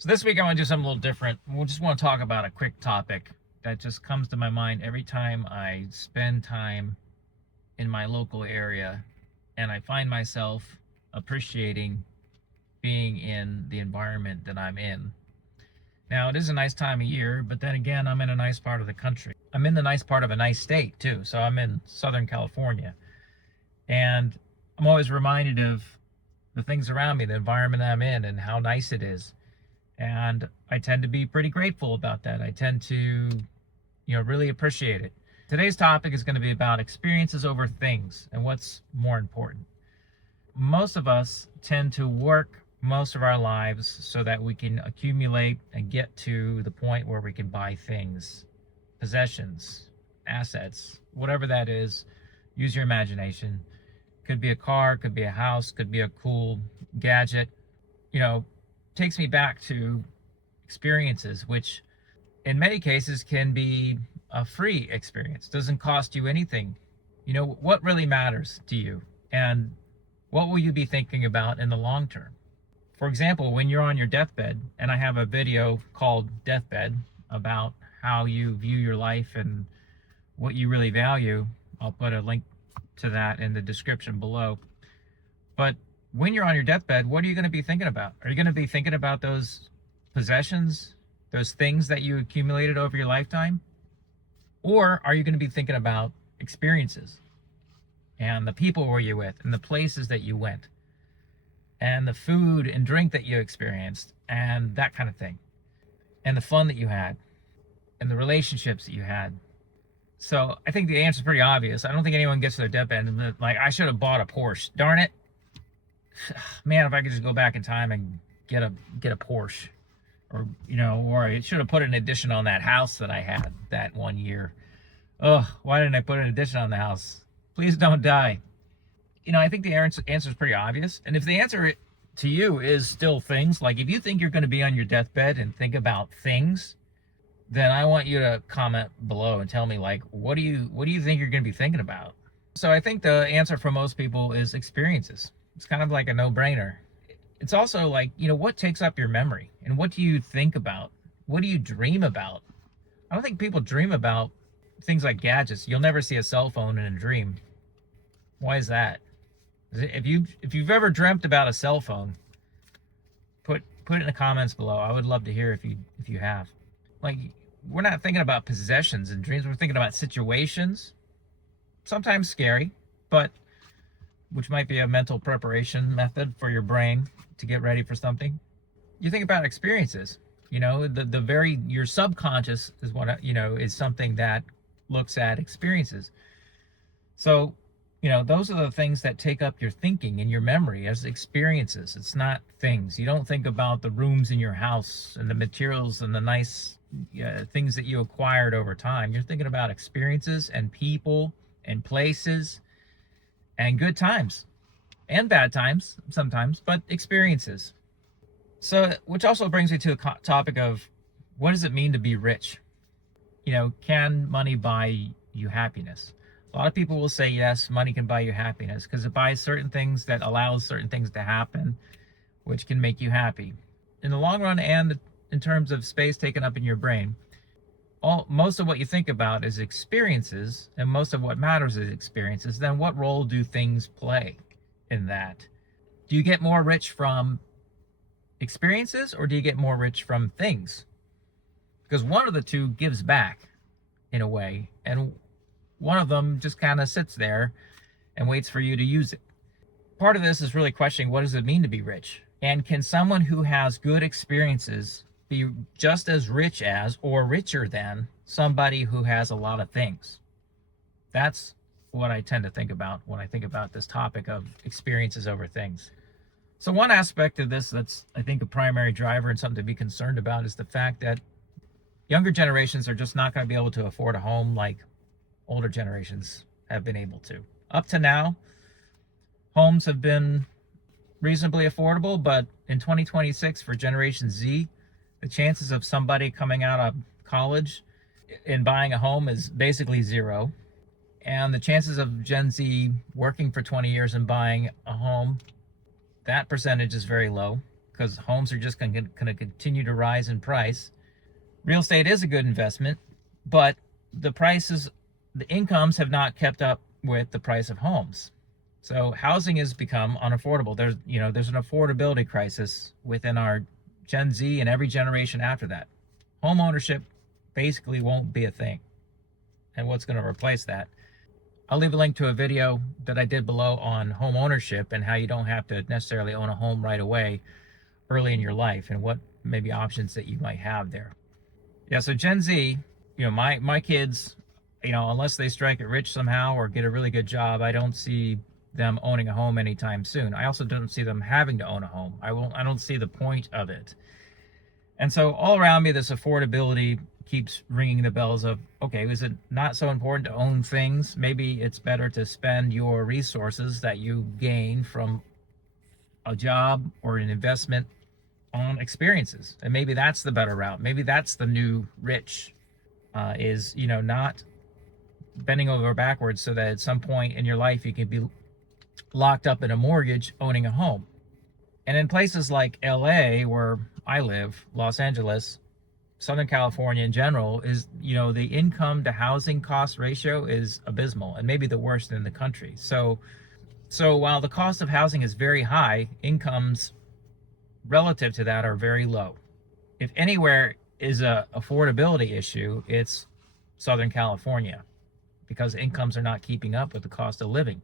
So this week I want to do something a little different. We just want to talk about a quick topic that just comes to my mind every time I spend time in my local area, and I find myself appreciating being in the environment that I'm in. Now, it is a nice time of year, but then again, I'm in a nice part of the country. I'm in the nice part of a nice state too. So I'm in Southern California, and I'm always reminded of the things around me, the environment I'm in, and how nice it is. And I tend to be pretty grateful about that. I tend to, really appreciate it. Today's topic is going to be about experiences over things and what's more important. Most of us tend to work most of our lives so that we can accumulate and get to the point where we can buy things, possessions, assets, whatever that is. Use your imagination. Could be a car, could be a house, could be a cool gadget. Takes me back to experiences, which in many cases can be a free experience. Doesn't cost you anything. What really matters to you, and what will you be thinking about in the long term? For example, when you're on your deathbed, and I have a video called Deathbed about how you view your life and what you really value. I'll put a link to that in the description below. But when you're on your deathbed, what are you going to be thinking about? Are you going to be thinking about those possessions, those things that you accumulated over your lifetime? Or are you going to be thinking about experiences and the people were you with and the places that you went and the food and drink that you experienced and that kind of thing, and the fun that you had and the relationships that you had? So I think the answer is pretty obvious. I don't think anyone gets to their deathbed and like, I should have bought a Porsche. Darn it. Man, if I could just go back in time and get a Porsche, or I should have put an addition on that house that I had that one year. Oh, why didn't I put an addition on the house? Please don't die. I think the answer is pretty obvious. And if the answer to you is still things, like if you think you're going to be on your deathbed and think about things, then I want you to comment below and tell me, like, what do you think you're going to be thinking about? So I think the answer for most people is experiences. It's kind of like a no-brainer. It's also like, what takes up your memory and what do you think about? What do you dream about? I don't think people dream about things like gadgets. You'll never see a cell phone in a dream. Why is that? If you've ever dreamt about a cell phone, put it in the comments below. I would love to hear if you have. Like, we're not thinking about possessions and dreams. We're thinking about situations, sometimes scary, but which might be a mental preparation method for your brain to get ready for something. You think about experiences. Your subconscious is is something that looks at experiences. So, those are the things that take up your thinking and your memory as experiences. It's not things. You don't think about the rooms in your house and the materials and the nice things that you acquired over time. You're thinking about experiences and people and places and good times and bad times sometimes, but experiences. So, which also brings me to the topic of, what does it mean to be rich? Can money buy you happiness? A lot of people will say, yes, money can buy you happiness because it buys certain things that allows certain things to happen, which can make you happy. In the long run, and in terms of space taken up in your brain, most of what you think about is experiences, and most of what matters is experiences. Then what role do things play in that? Do you get more rich from experiences, or do you get more rich from things? Because one of the two gives back in a way, and one of them just kind of sits there and waits for you to use it. Part of this is really questioning, what does it mean to be rich? And can someone who has good experiences be just as rich as or richer than somebody who has a lot of things? That's what I tend to think about when I think about this topic of experiences over things. So one aspect of this that's, I think, a primary driver and something to be concerned about is the fact that younger generations are just not going to be able to afford a home like older generations have been able to. Up to now, homes have been reasonably affordable, but in 2026 for Generation Z, the chances of somebody coming out of college and buying a home is basically zero. And the chances of Gen Z working for 20 years and buying a home, that percentage is very low because homes are just going to continue to rise in price. Real estate is a good investment, but the prices, the incomes have not kept up with the price of homes. So housing has become unaffordable. There's an affordability crisis within our Gen Z and every generation after that. Home ownership basically won't be a thing. And what's going to replace that? I'll leave a link to a video that I did below on home ownership and how you don't have to necessarily own a home right away early in your life, and what maybe options that you might have there. Yeah, so Gen Z, my kids, unless they strike it rich somehow or get a really good job, I don't see them owning a home anytime soon. I also don't see them having to own a home. I don't see the point of it. And so all around me, this affordability keeps ringing the bells of, okay, is it not so important to own things? Maybe it's better to spend your resources that you gain from a job or an investment on experiences. And maybe that's the better route. Maybe that's the new rich, is, not bending over backwards so that at some point in your life you can be locked up in a mortgage owning a home. And in places like LA, where I live, Los Angeles, Southern California in general, is, the income to housing cost ratio is abysmal and maybe the worst in the country. So while the cost of housing is very high, incomes relative to that are very low. If anywhere is a affordability issue, it's Southern California, because incomes are not keeping up with the cost of living.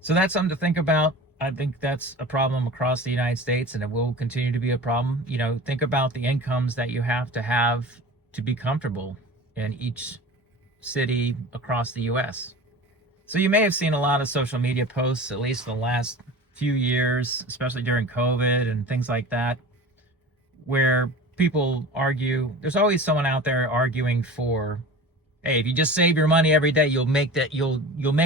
So that's something to think about. I think that's a problem across the United States, and it will continue to be a problem. Think about the incomes that you have to be comfortable in each city across the US. So you may have seen a lot of social media posts, at least in the last few years, especially during COVID and things like that, where people argue. There's always someone out there arguing for, hey, if you just save your money every day, you'll make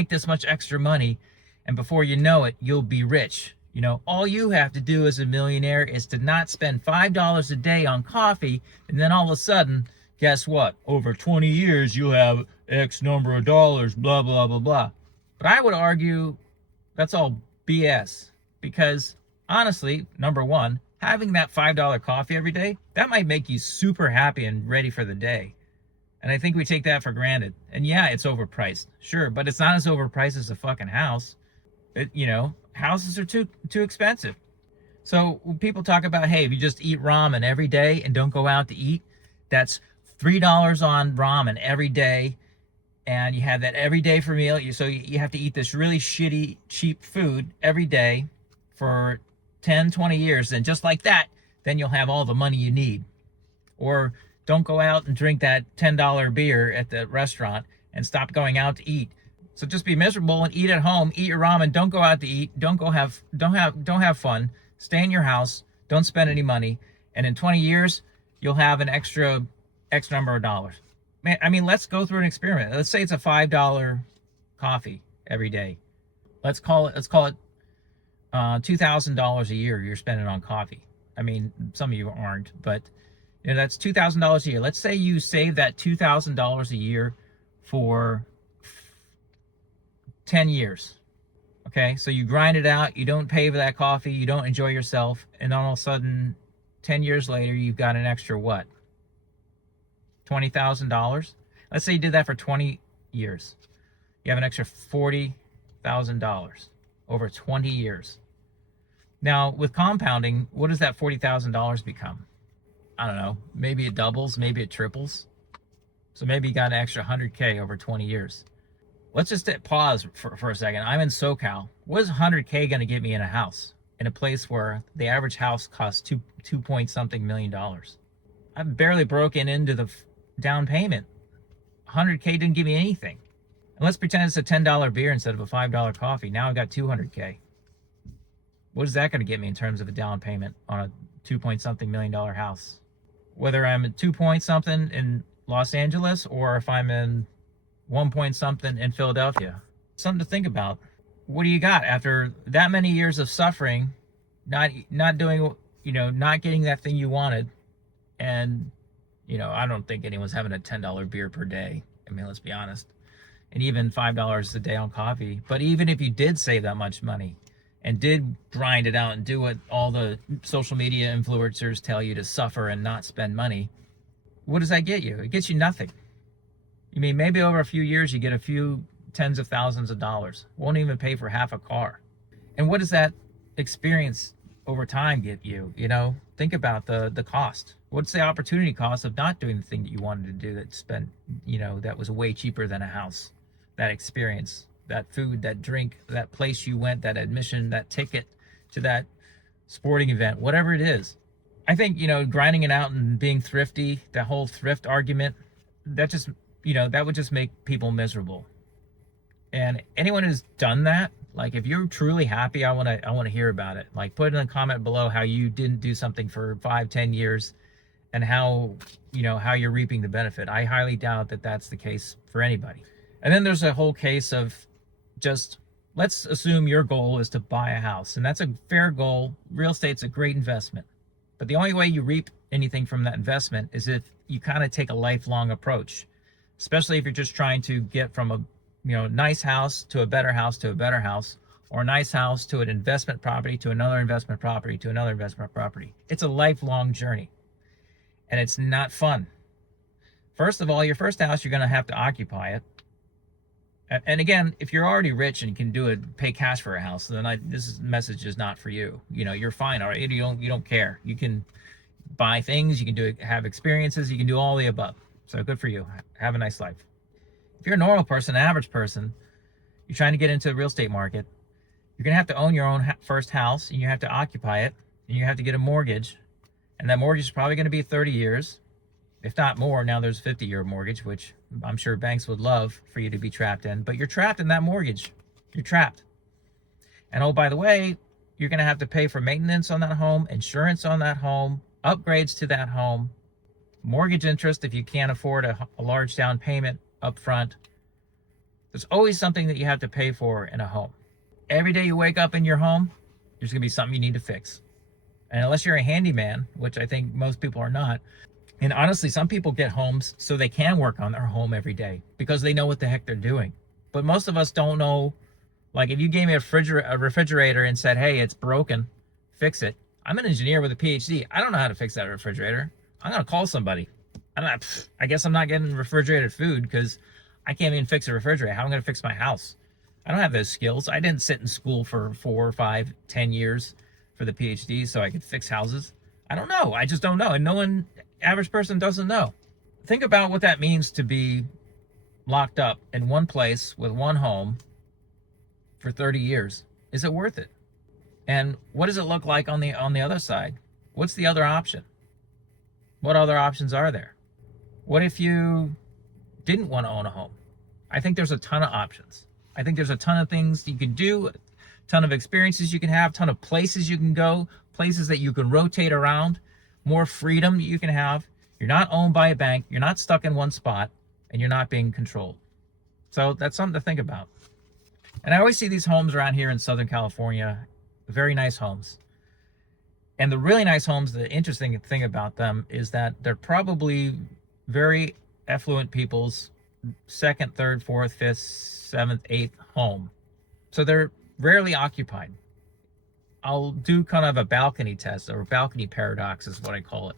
this much extra money, and before you know it, you'll be rich. All you have to do as a millionaire is to not spend $5 a day on coffee, and then all of a sudden, guess what? Over 20 years, you'll have X number of dollars, blah, blah, blah, blah. But I would argue that's all BS, because honestly, number one, having that $5 coffee every day, that might make you super happy and ready for the day. And I think we take that for granted. And yeah, it's overpriced, sure, but it's not as overpriced as a fucking house. Houses are too expensive. So when people talk about, hey, if you just eat ramen every day and don't go out to eat, that's $3 on ramen every day, and you have that every day for a meal. So you have to eat this really shitty, cheap food every day for 10, 20 years, and just like that, then you'll have all the money you need. Or don't go out and drink that $10 beer at the restaurant and stop going out to eat. So just be miserable and eat at home, eat your ramen, don't go out to eat, don't have fun, stay in your house, don't spend any money, and in 20 years, you'll have an extra X number of dollars. Man, I mean, let's go through an experiment. Let's say it's a $5 coffee every day. Let's call it $2,000 a year you're spending on coffee. I mean, some of you aren't, but that's $2,000 a year. Let's say you save that $2,000 a year for 10 years. Okay, so you grind it out, you don't pay for that coffee, you don't enjoy yourself, and all of a sudden, 10 years later, you've got an extra what? $20,000? Let's say you did that for 20 years. You have an extra $40,000 over 20 years. Now, with compounding, what does that $40,000 become? I don't know. Maybe it doubles, maybe it triples. So maybe you got an extra 100K over 20 years. Let's just pause for a second. I'm in SoCal. What is 100K going to get me in a house? In a place where the average house costs two point something million dollars. I've barely broken into the down payment. 100K didn't give me anything. And let's pretend it's a $10 beer instead of a $5 coffee. Now I've got 200K. What is that going to get me in terms of a down payment on a 2 point something million dollar house? Whether I'm at 2 point something in Los Angeles or if I'm in 1 point something in Philadelphia. Something to think about. What do you got after that many years of suffering, not doing, not getting that thing you wanted? And, I don't think anyone's having a $10 beer per day. I mean, let's be honest. And even $5 a day on coffee. But even if you did save that much money and did grind it out and do what all the social media influencers tell you to suffer and not spend money, what does that get you? It gets you nothing. You mean maybe over a few years you get a few tens of thousands of dollars. Won't even pay for half a car. And what does that experience over time get you? You know, think about the cost. What's the opportunity cost of not doing the thing that you wanted to do that spent, you know, that was way cheaper than a house? That experience, that food, that drink, that place you went, that admission, that ticket to that sporting event, whatever it is. I think, you know, grinding it out and being thrifty, that whole thrift argument, that just, you know, that would just make people miserable. And anyone who's done that, like if you're truly happy, I want to hear about it. Like put in a comment below how you didn't do something for 5-10 years and how, you know, how you're reaping the benefit. I highly doubt that that's the case for anybody. And then there's a whole case of just, let's assume your goal is to buy a house, and that's a fair goal. Real estate's a great investment. But the only way you reap anything from that investment is if you kind of take a lifelong approach, especially if you're just trying to get from a, you know, nice house to a better house to a better house, or a nice house to an investment property to another investment property to another investment property. It's a lifelong journey, and it's not fun. First of all, your first house, you're going to have to occupy it. And again, if you're already rich and can do it, pay cash for a house, then this message is not for you. You know, you're fine, all right? You don't care. You can buy things, you can do it, have experiences, you can do all the above. So good for you. Have a nice life. If you're a normal person, an average person, you're trying to get into the real estate market, you're gonna have to own your own first house, and you have to occupy it, and you have to get a mortgage, and that mortgage is probably going to be 30 years, if not more. Now there's a 50-year mortgage, which I'm sure banks would love for you to be trapped in, but you're trapped in that mortgage. You're trapped. And oh, by the way, you're going to have to pay for maintenance on that home, insurance on that home, upgrades to that home, mortgage interest if you can't afford a large down payment up front. There's always something that you have to pay for in a home. Every day you wake up in your home, there's going to be something you need to fix. And unless you're a handyman, which I think most people are not, and honestly, some people get homes so they can work on their home every day because they know what the heck they're doing. But most of us don't know. Like if you gave me a refrigerator and said, hey, it's broken, fix it. I'm an engineer with a PhD. I don't know how to fix that refrigerator. I'm going to call somebody. I guess I'm not getting refrigerated food because I can't even fix a refrigerator. How am I going to fix my house? I don't have those skills. I didn't sit in school for 4 or 5, 10 years for the PhD so I could fix houses. I don't know. I just don't know. And no one, average person, doesn't know. Think about what that means to be locked up in one place with one home for 30 years. Is it worth it? And what does it look like on the other side? What's the other option? What other options are there? What if you didn't want to own a home? I think there's a ton of options. I think there's a ton of things you can do, a ton of experiences you can have, ton of places you can go, places that you can rotate around, more freedom you can have. You're not owned by a bank, you're not stuck in one spot, and you're not being controlled. So that's something to think about. And I always see these homes around here in Southern California, very nice homes. And the really nice homes, the interesting thing about them is that they're probably very affluent people's second, third, fourth, fifth, seventh, eighth home. So they're rarely occupied. I'll do kind of a balcony test, or balcony paradox is what I call it.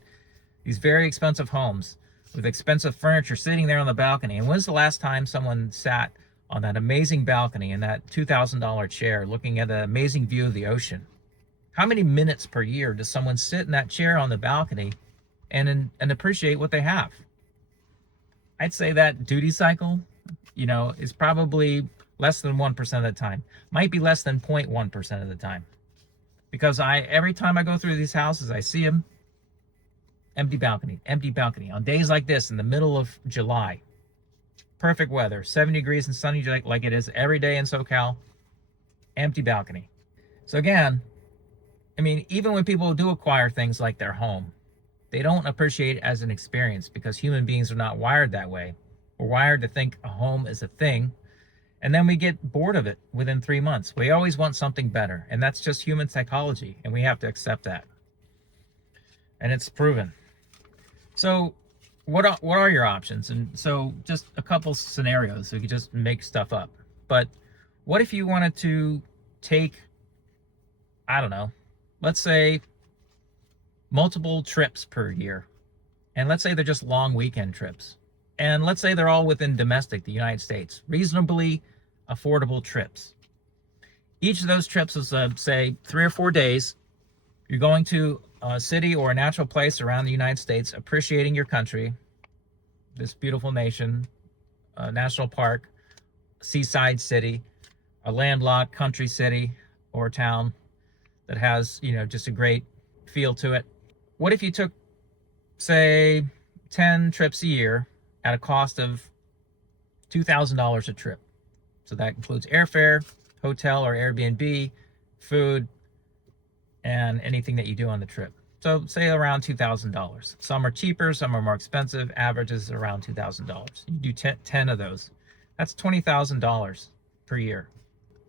These very expensive homes with expensive furniture sitting there on the balcony. And when's the last time someone sat on that amazing balcony in that $2,000 chair looking at an amazing view of the ocean? How many minutes per year does someone sit in that chair on the balcony and appreciate what they have? I'd say that duty cycle, is probably less than 1% of the time. Might be less than 0.1% of the time. Because every time I go through these houses, I see them, empty balcony. On days like this, in the middle of July, perfect weather, 70 degrees and sunny like it is every day in SoCal, empty balcony. So again, even when people do acquire things like their home, they don't appreciate it as an experience because human beings are not wired that way. We're wired to think a home is a thing, and then we get bored of it within 3 months. We always want something better, and that's just human psychology, and we have to accept that. And it's proven. So what are your options? And so just a couple scenarios, so you can just make stuff up. But what if you wanted to take I don't know, let's say multiple trips per year. And let's say they're just long weekend trips. And let's say they're all within the United States, reasonably affordable trips. Each of those trips is, say, 3 or 4 days. You're going to a city or a natural place around the United States, appreciating your country, this beautiful nation, a national park, seaside city, a landlocked country city or town that has, just a great feel to it. What if you took, say, 10 trips a year at a cost of $2,000 a trip? So that includes airfare, hotel or Airbnb, food, and anything that you do on the trip. So say around $2,000. Some are cheaper, some are more expensive. Average is around $2,000. You do 10 of those. That's $20,000 per year.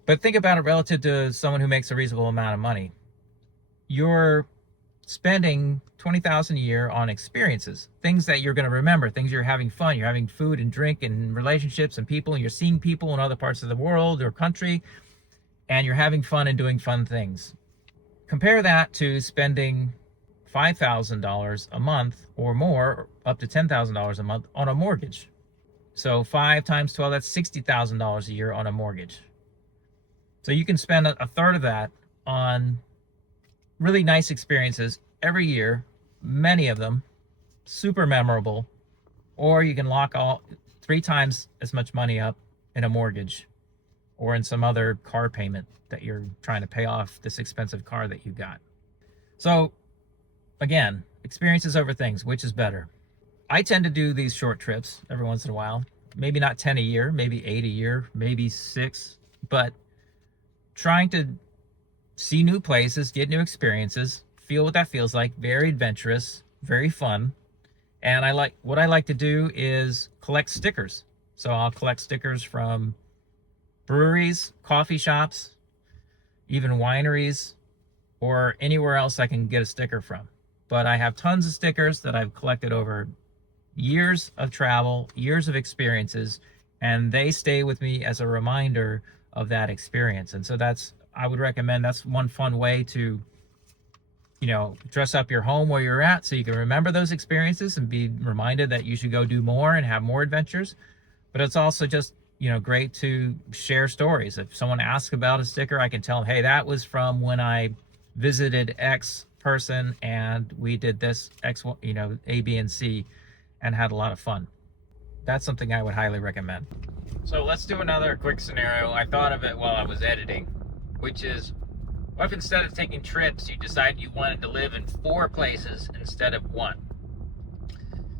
But think about it relative to someone who makes a reasonable amount of money. You're spending $20,000 a year on experiences, things that you're going to remember, things you're having fun. You're having food and drink and relationships and people, and you're seeing people in other parts of the world or country, and you're having fun and doing fun things. Compare that to spending $5,000 a month or more, up to $10,000 a month on a mortgage. So 5 times 12, that's $60,000 a year on a mortgage. So you can spend a third of that on really nice experiences every year, many of them super memorable, or you can lock all 3 times as much money up in a mortgage or in some other car payment that you're trying to pay off this expensive car that you got. So again, experiences over things, which is better? I tend to do these short trips every once in a while, maybe not 10 a year, maybe 8 a year, maybe 6, but trying to see new places, get new experiences, feel what that feels like. Very adventurous, very fun. And what I like to do is collect stickers. So I'll collect stickers from breweries, coffee shops, even wineries, or anywhere else I can get a sticker from. But I have tons of stickers that I've collected over years of travel, years of experiences, and they stay with me as a reminder of that experience. And so I would recommend that's one fun way to, dress up your home where you're at so you can remember those experiences and be reminded that you should go do more and have more adventures. But it's also just, great to share stories. If someone asks about a sticker, I can tell them, hey, that was from when I visited X person and we did this X, A, B, and C, and had a lot of fun. That's something I would highly recommend. So let's do another quick scenario. I thought of it while I was editing, which is, what if instead of taking trips, you decided you wanted to live in 4 places instead of 1?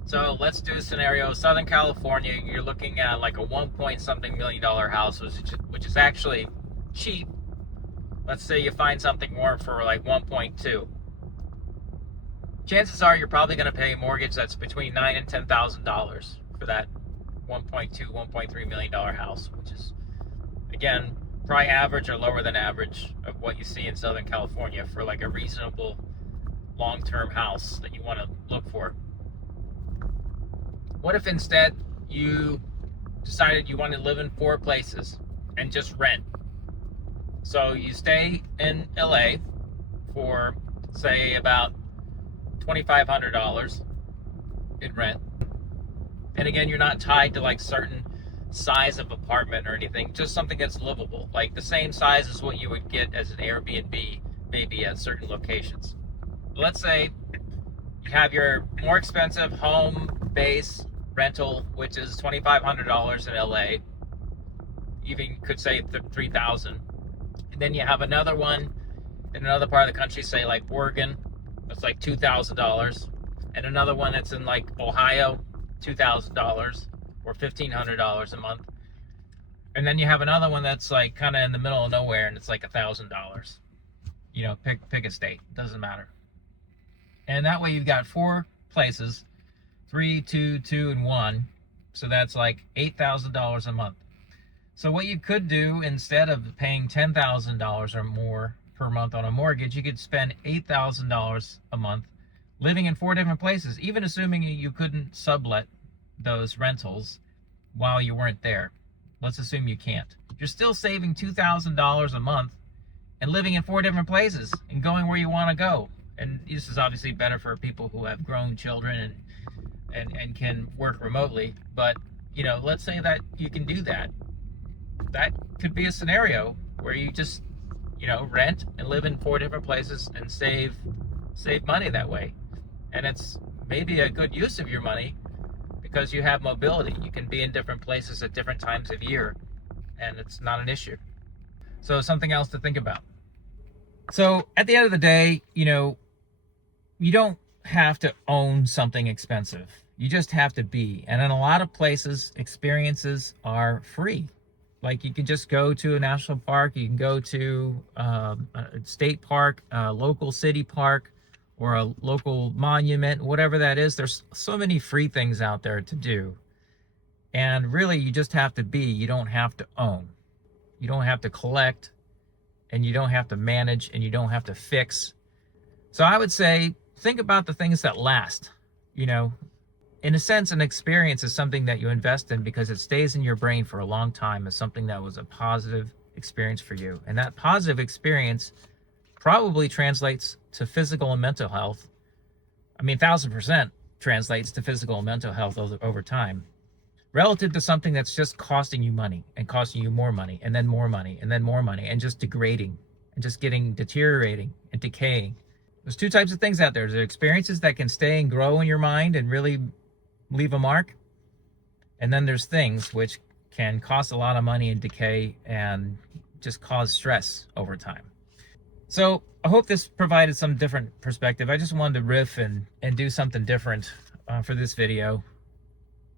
So let's do a scenario. Southern California, you're looking at like a $1-point-something million house, which is actually cheap. Let's say you find something more for like 1.2. Chances are you're probably going to pay a mortgage that's between $9,000 and $10,000 for that $1.3 million house, which is, again, probably average or lower than average of what you see in Southern California for like a reasonable long-term house that you want to look for. What if instead you decided you want to live in 4 places and just rent? So you stay in LA for, say, about $2,500 in rent. And again, you're not tied to like certain size of apartment or anything, just something that's livable, like the same size as what you would get as an Airbnb, maybe at certain locations. Let's say you have your more expensive home base rental, which is $2,500 in LA, even could say $3,000. And then you have another one in another part of the country, say like Oregon, that's like $2,000, and another one that's in like Ohio, $2,000 or $1,500 a month. And then you have another one that's like kind of in the middle of nowhere, and it's like $1,000. Pick a state, doesn't matter. And that way you've got 4 places, 3, 2, 2, and 1. So that's like $8,000 a month. So what you could do, instead of paying $10,000 or more per month on a mortgage, you could spend $8,000 a month living in 4 different places, even assuming you couldn't sublet those rentals while you weren't there. Let's assume you can't. You're still saving $2,000 a month and living in 4 different places and going where you want to go. And this is obviously better for people who have grown children and can work remotely. But, let's say that you can do that. That could be a scenario where you just, rent and live in 4 different places and save money that way. And it's maybe a good use of your money because you have mobility. You can be in different places at different times of year, and it's not an issue. So something else to think about. So at the end of the day, you don't have to own something expensive. You just have to be. And in a lot of places, experiences are free. Like you can just go to a national park, you can go to a state park, a local city park, or a local monument, whatever that is. There's so many free things out there to do. And really, you just have to be. You don't have to own. You don't have to collect, and you don't have to manage, and you don't have to fix. So I would say, think about the things that last. In a sense, an experience is something that you invest in because it stays in your brain for a long time as something that was a positive experience for you. And that positive experience probably translates to physical and mental health. 1,000% translates to physical and mental health over time, relative to something that's just costing you money and costing you more money and then more money and then more money and just degrading and just deteriorating and decaying. There's 2 types of things out there. There's experiences that can stay and grow in your mind and really leave a mark. And then there's things which can cost a lot of money and decay and just cause stress over time. So I hope this provided some different perspective. I just wanted to riff and do something different for this video.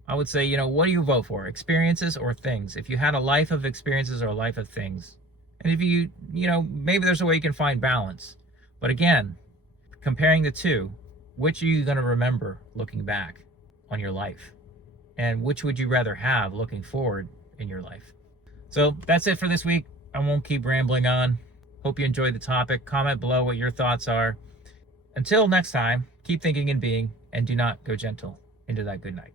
I would say, what do you vote for? Experiences or things? If you had a life of experiences or a life of things. And if you, maybe there's a way you can find balance. But again, comparing the two, which are you going to remember looking back on your life? And which would you rather have looking forward in your life? So that's it for this week. I won't keep rambling on. Hope you enjoyed the topic. Comment below what your thoughts are. Until next time, keep thinking and being, and do not go gentle into that good night.